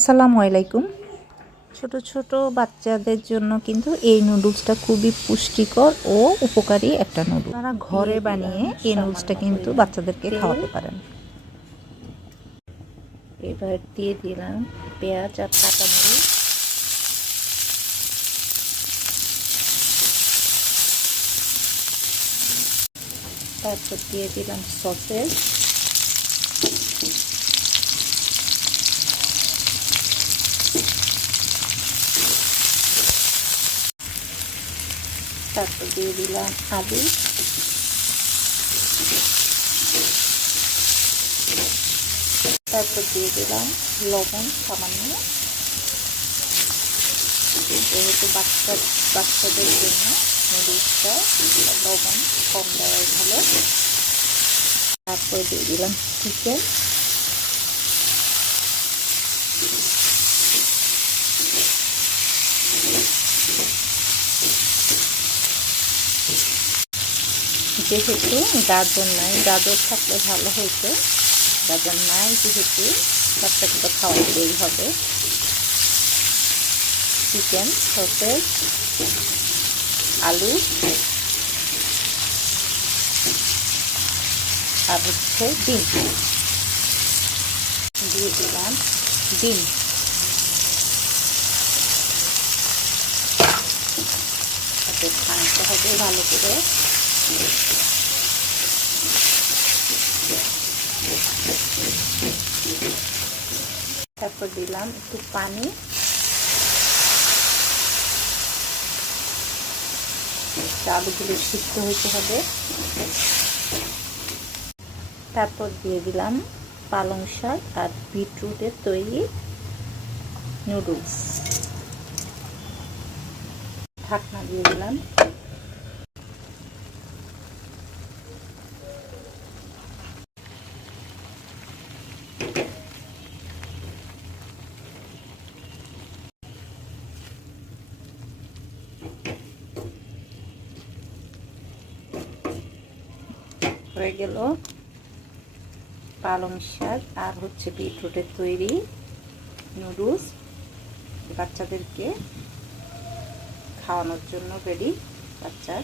আসসালামু আলাইকুম। ছোট ছোট বাচ্চাদের জন্য কিন্তু এই নুডলসটা খুবই পুষ্টিকর ও উপকারী একটা নুডলস। আপনারা ঘরে বানিয়ে এই নুডলসটা কিন্তু বাচ্চাদেরকে খাওয়াতে পারেন। এবার দিয়ে দিলাম পেঁয়াজ আর কাঁচামরিচ, তারপর দিয়ে দিলাম সসেজ, তারপর দিয়ে দিলাম আলু, তারপর দিয়ে দিলাম লবণ সামান্য, যেহেতু বাচ্চাদের জন্য নুডলসটা লবণ কম দেওয়াই ভালো। তারপর দিয়ে দিলাম চিকেন, যেহেতু গাজর নাই, গাজর থাকলে ভালো হইতো, গাজর নাই যেহেতু বাচ্চাকে তো খাওয়াতেই হবে। চিকেন, সসেজ, আলু আর হচ্ছে ডিম দিয়ে দিলাম। ডিম ছাড়তে হবে ভালো করে। তারপর দিলাম একটু পানি, আলুগুলো সিদ্ধ হইতে হবে। তারপর দিয়ে দিলাম পালং শাক আর বিটরুটের তৈরি নুডলস, ঢাকনা দিয়ে দিলাম। হয়ে গেল পালং শাক আর হচ্ছে বিটরুটের তৈরি নুডলস, বাচ্চাদেরকে খাওয়ানোর জন্য রেডি বাচ্চার।